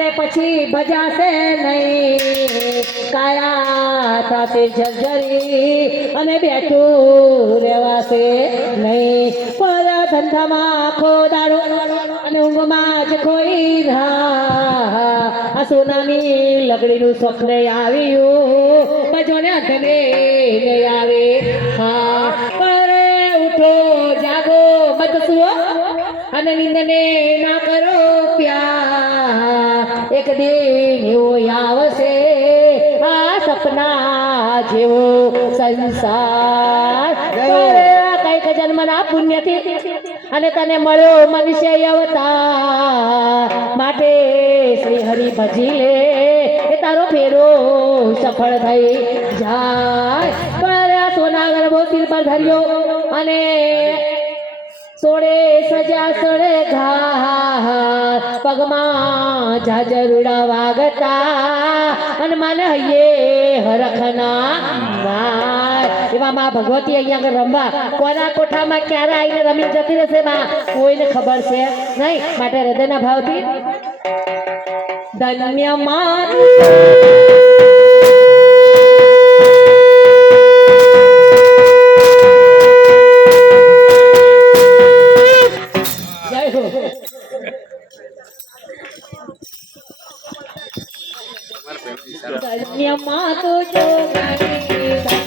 અને પછી ભજાશે નહીં કાયા સાથે જર્જરી અને બેઠું રહેવાશે નહીં પર ધંધામાં આખો દાડો અને ઊંઘમાં જ ખોઈ આ સોનાની લગડીનું સ્વપ્ન આવ્યું બજોને અંધને નહીં આવે હા પર ઉઠો જાગો મત સુઓ અને નિંદને ના કરો પ્યાર એક દિન એવો આવશે આ સપના જેવો સંસાર કઈક જન્મના પુણ્યથી અને તને મળ્યો મનુષ્ય અવતાર માટે શ્રી હરિ ભજી લે એ તારો ફેરો સફળ થઈ જાય પર સોના ગરબો સિર પર ધર્યો અને સોડે સજા સડે ઘા પગમાં જાજરુડા વાગતા અને મને હૈયે હરખના એવા માં ભગવતી અહીંયા આગળ રમવા કોના કોઠામાં ક્યારે આવીને રમી જતી રહેશે માં કોઈને ખબર છે નહીં માટે હૃદયના ભાવથી ધન્ય માં ધન્ય માં તો જો